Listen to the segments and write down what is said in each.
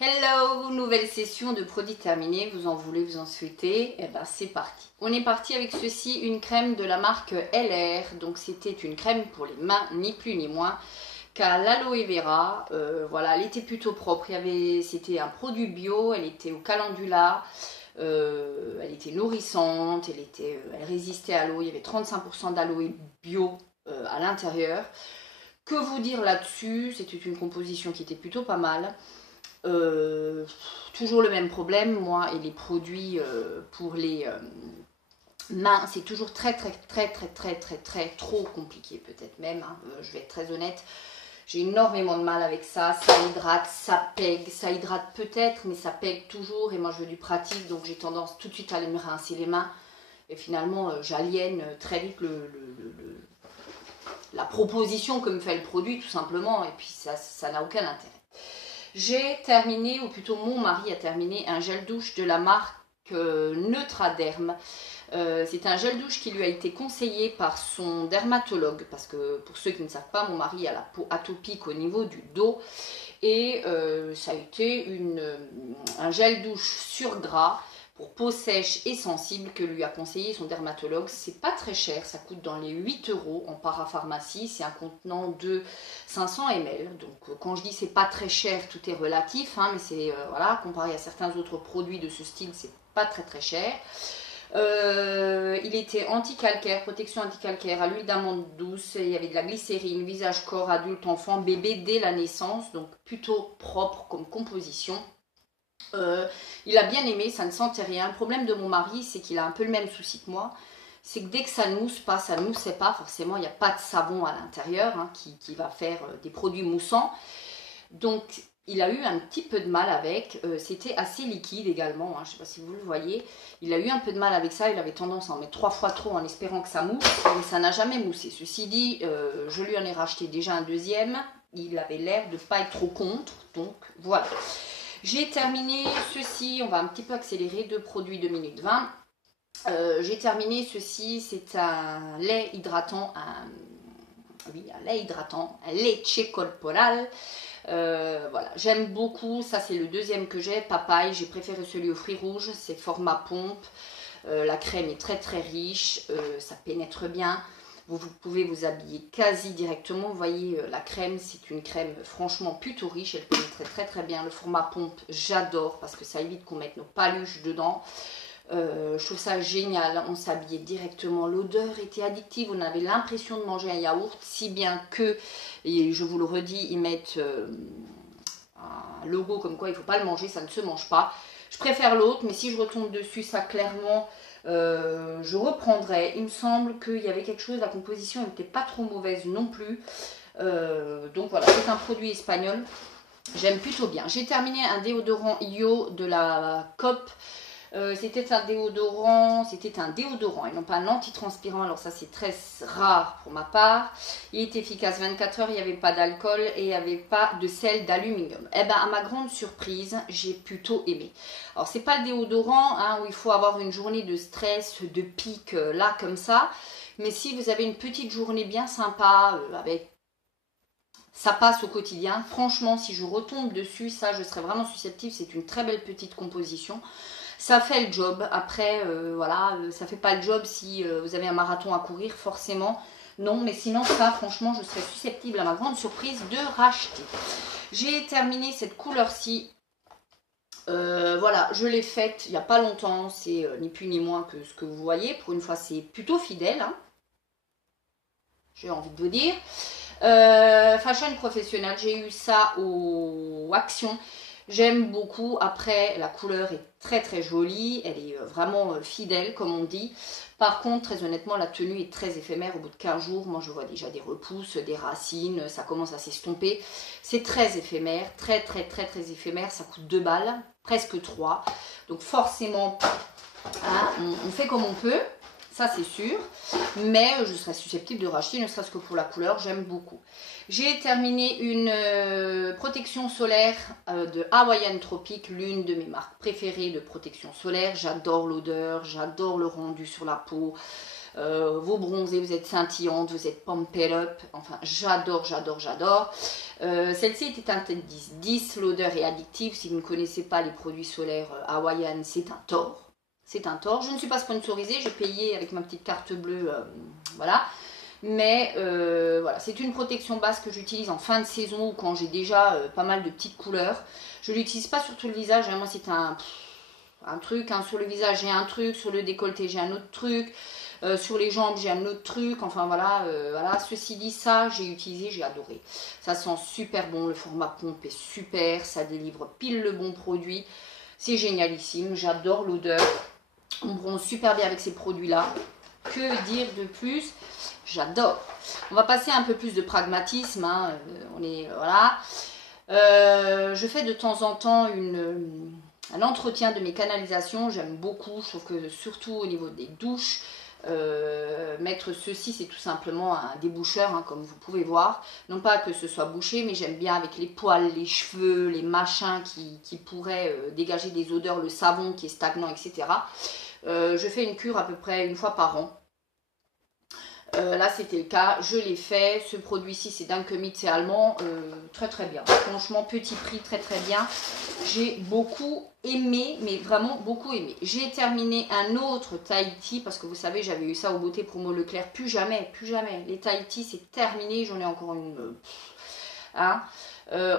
Hello, nouvelle session de produits terminés, vous en voulez, vous en souhaitez, et ben c'est parti. On est parti avec ceci, une crème de la marque LR, donc c'était une crème pour les mains, ni plus ni moins, qu'à l'aloe vera. Voilà, elle était plutôt propre, c'était un produit bio, elle était au calendula, elle était nourrissante, elle résistait à l'eau, il y avait 35% d'aloe bio à l'intérieur. Que vous dire là-dessus, c'était une composition qui était plutôt pas mal. Euh, Toujours le même problème, moi, et les produits pour les mains, c'est toujours très trop compliqué, peut-être même, hein, je vais être très honnête. J'ai énormément de mal avec ça hydrate, ça hydrate peut-être, mais ça pègue toujours, et moi je veux du pratique, donc j'ai tendance tout de suite à aller me rincer les mains, et finalement j'aliène très vite la proposition que me fait le produit, tout simplement, et puis ça n'a aucun intérêt. J'ai terminé, ou plutôt mon mari a terminé, un gel douche de la marque Neutraderm. C'est un gel douche qui lui a été conseillé par son dermatologue, parce que pour ceux qui ne savent pas, mon mari a la peau atopique au niveau du dos, et ça a été un gel douche sur gras pour peau sèche et sensible que lui a conseillé son dermatologue. C'est pas très cher, ça coûte dans les 8 € en parapharmacie, c'est un contenant de 500 ml. Donc quand je dis c'est pas très cher, tout est relatif, hein, mais c'est voilà, comparé à certains autres produits de ce style, c'est pas très cher. Il était anti-calcaire, protection anti-calcaire à l'huile d'amande douce, il y avait de la glycérine, visage, corps, adulte, enfant, bébé dès la naissance, donc plutôt propre comme composition. Il a bien aimé, ça ne sentait rien. Le problème de mon mari, c'est qu'il a un peu le même souci que moi. C'est que dès que ça ne mousse pas, ça ne moussait pas, forcément, il n'y a pas de savon à l'intérieur hein, qui va faire des produits moussants. Donc, il a eu un petit peu de mal avec. C'était assez liquide également, hein, je ne sais pas si vous le voyez. Il a eu un peu de mal avec ça, il avait tendance à en mettre 3 fois trop en espérant que ça mousse, mais ça n'a jamais moussé. Ceci dit, je lui en ai racheté déjà un deuxième. Il avait l'air de ne pas être trop contre, donc voilà. J'ai terminé ceci, on va un petit peu accélérer, 2 produits 2 minutes 20. J'ai terminé ceci, c'est un lait hydratant, un lait hydratant, un leche corporal. Voilà, j'aime beaucoup, ça c'est le deuxième que j'ai, papaye, j'ai préféré celui aux fruits rouges, c'est format pompe. La crème est très riche, ça pénètre bien. Vous pouvez vous habiller quasi directement. Vous voyez, la crème, c'est une crème franchement plutôt riche. Elle pénètre très bien. Le format pompe, j'adore parce que ça évite qu'on mette nos paluches dedans. Je trouve ça génial. On s'habillait directement. L'odeur était addictive. On avait l'impression de manger un yaourt. Si bien que, et je vous le redis, ils mettent un logo comme quoi il ne faut pas le manger. Ça ne se mange pas. Je préfère l'autre, mais si je retombe dessus, ça clairement... je reprendrai. Il me semble qu'il y avait quelque chose, la composition n'était pas trop mauvaise non plus. Donc voilà, c'est un produit espagnol. J'aime plutôt bien. J'ai terminé un déodorant Io de la COP. C'était un déodorant et non pas un antitranspirant. Alors ça c'est très rare pour ma part. Il est efficace 24 heures, il n'y avait pas d'alcool et il n'y avait pas de sel d'aluminium. Et ben à ma grande surprise, j'ai plutôt aimé. Alors c'est pas le déodorant hein, où il faut avoir une journée de stress, de pic là comme ça. Mais si vous avez une petite journée bien sympa avec ça passe au quotidien. Franchement, si je retombe dessus, ça je serais vraiment susceptible. C'est une très belle petite composition. Ça fait le job. Après, voilà, ça fait pas le job si vous avez un marathon à courir, forcément. Non, mais sinon, ça, franchement, je serais susceptible, à ma grande surprise, de racheter. J'ai terminé cette couleur-ci. Voilà, je l'ai faite il n'y a pas longtemps. C'est ni plus ni moins que ce que vous voyez. Pour une fois, c'est plutôt fidèle. Hein, j'ai envie de vous dire. Fashion professionnelle, j'ai eu ça au Action. J'aime beaucoup. Après, la couleur est très jolie. Elle est vraiment fidèle, comme on dit. Par contre, très honnêtement, la tenue est très éphémère. Au bout de 15 jours, moi, je vois déjà des repousses, des racines. Ça commence à s'estomper. C'est très éphémère. Très éphémère. Ça coûte 2 balles. Presque 3. Donc, forcément, hein, on fait comme on peut. Ça, c'est sûr. Mais je serais susceptible de racheter, ne serait-ce que pour la couleur. J'aime beaucoup. J'ai terminé une protection solaire de Hawaiian Tropic, l'une de mes marques préférées de protection solaire. J'adore l'odeur, j'adore le rendu sur la peau. vous bronzez, vous êtes scintillante, vous êtes pumped up. Enfin, j'adore, j'adore, j'adore. Celle-ci était teintée 10. 10, l'odeur est addictive. Si vous ne connaissez pas les produits solaires Hawaiian, c'est un tort. C'est un tort. Je ne suis pas sponsorisée, j'ai payé avec ma petite carte bleue, voilà. Mais voilà, c'est une protection base que j'utilise en fin de saison ou quand j'ai déjà pas mal de petites couleurs. Je ne l'utilise pas sur tout le visage, hein. Moi c'est un truc, hein. Sur le visage j'ai un truc, sur le décolleté j'ai un autre truc. Sur les jambes j'ai un autre truc, enfin voilà, voilà. Ceci dit, ça j'ai utilisé, j'ai adoré. Ça sent super bon, le format pompe est super, ça délivre pile le bon produit. C'est génialissime, j'adore l'odeur. On bronze super bien avec ces produits là. Que dire de plus? J'adore. On va passer un peu plus de pragmatisme, hein. On est, voilà. Je fais de temps en temps un entretien de mes canalisations, j'aime beaucoup. Je trouve que surtout au niveau des douches, mettre ceci, c'est tout simplement un déboucheur, hein, comme vous pouvez voir. Non pas que ce soit bouché, mais j'aime bien avec les poils, les cheveux, les machins qui pourraient dégager des odeurs, le savon qui est stagnant, etc. Je fais une cure à peu près une fois par an. Là c'était le cas, je l'ai fait. Ce produit-ci c'est Dunkemit, c'est allemand, très très bien. Franchement, petit prix, très très bien. J'ai beaucoup aimé, mais vraiment beaucoup aimé. J'ai terminé un autre Tahiti, parce que vous savez, j'avais eu ça au Beauté Promo Leclerc. Plus jamais, plus jamais. Les Tahiti, c'est terminé. J'en ai encore une. Hein.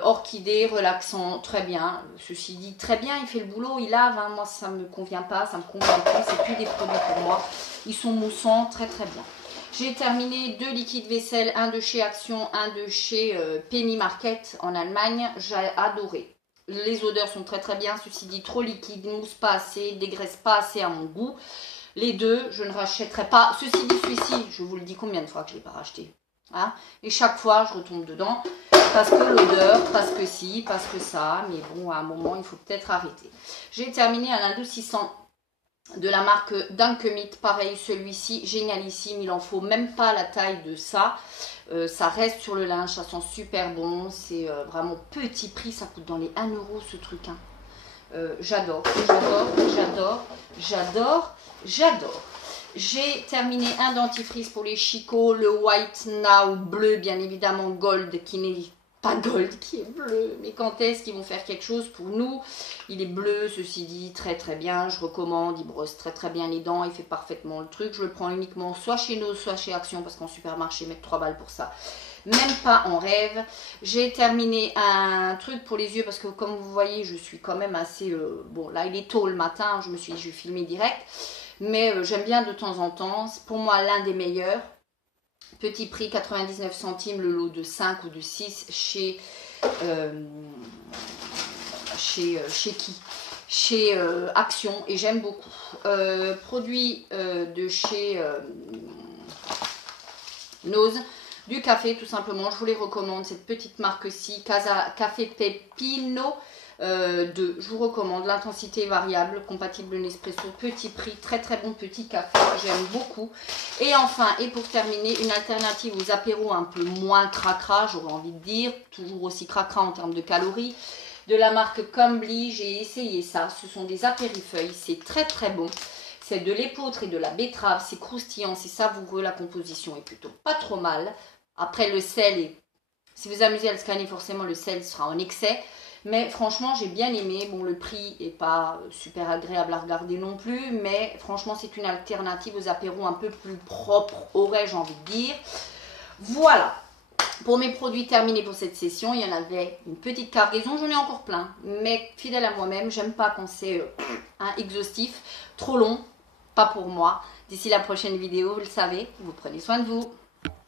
Orchidée, relaxant, très bien. Ceci dit, très bien, il fait le boulot, il lave. Hein. Moi, ça ne me convient pas, ça me convient plus. C'est plus des produits pour moi. Ils sont moussants, très très bien. J'ai terminé 2 liquides vaisselle, un de chez Action, un de chez Penny Market en Allemagne. J'ai adoré. Les odeurs sont très très bien. Ceci dit, trop liquide, mousse pas assez, dégraisse pas assez à mon goût. Les deux, je ne rachèterai pas. Ceci dit, celui-ci, je vous le dis combien de fois que je ne l'ai pas racheté. Hein, et chaque fois, je retombe dedans. Parce que l'odeur, parce que si, parce que ça. Mais bon, à un moment, il faut peut-être arrêter. J'ai terminé un adoucissant de la marque Dunkemit, pareil, celui-ci, génialissime, il en faut même pas la taille de ça. Ça reste sur le linge, ça sent super bon, c'est vraiment petit prix, ça coûte dans les 1 euro ce truc. Hein. J'adore, j'adore, j'adore, j'adore, j'adore. J'ai terminé un dentifrice pour les chicots, le White Now bleu, bien évidemment gold, qui n'est pas gold, qui est bleu. Mais quand est-ce qu'ils vont faire quelque chose pour nous? Il est bleu, ceci dit, très très bien. Je recommande, il brosse très très bien les dents, il fait parfaitement le truc. Je le prends uniquement soit chez nous, soit chez Action, parce qu'en supermarché, mettre 3 balles pour ça. Même pas en rêve. J'ai terminé un truc pour les yeux, parce que comme vous voyez, je suis quand même assez... bon, là, il est tôt le matin, je me suis dit, je vais filmer direct. Mais j'aime bien de temps en temps. C'est pour moi l'un des meilleurs. Petit prix, 99 centimes, le lot de 5 ou de 6 chez Action, et j'aime beaucoup. Produit de chez Nose, du café tout simplement, je vous les recommande, cette petite marque-ci, Café Peppino. Je vous recommande, l'intensité est variable, compatible Nespresso, petit prix, très très bon petit café, j'aime beaucoup. Et enfin, et pour terminer, une alternative aux apéros un peu moins cracra, j'aurais envie de dire, toujours aussi cracra en termes de calories, de la marque Cambly. J'ai essayé ça, ce sont des apérifeuilles, c'est très très bon. C'est de l'épeautre et de la betterave, c'est croustillant, c'est savoureux, la composition est plutôt pas trop mal. Après le sel, si vous amusez à le scanner, forcément le sel sera en excès. Mais franchement, j'ai bien aimé. Bon, le prix n'est pas super agréable à regarder non plus. Mais franchement, c'est une alternative aux apéros un peu plus propres, aurais-je envie de dire. Voilà. Pour mes produits terminés pour cette session, il y en avait une petite cargaison. J'en ai encore plein. Mais fidèle à moi-même, j'aime pas quand c'est exhaustif. Trop long, pas pour moi. D'ici la prochaine vidéo, vous le savez, vous prenez soin de vous.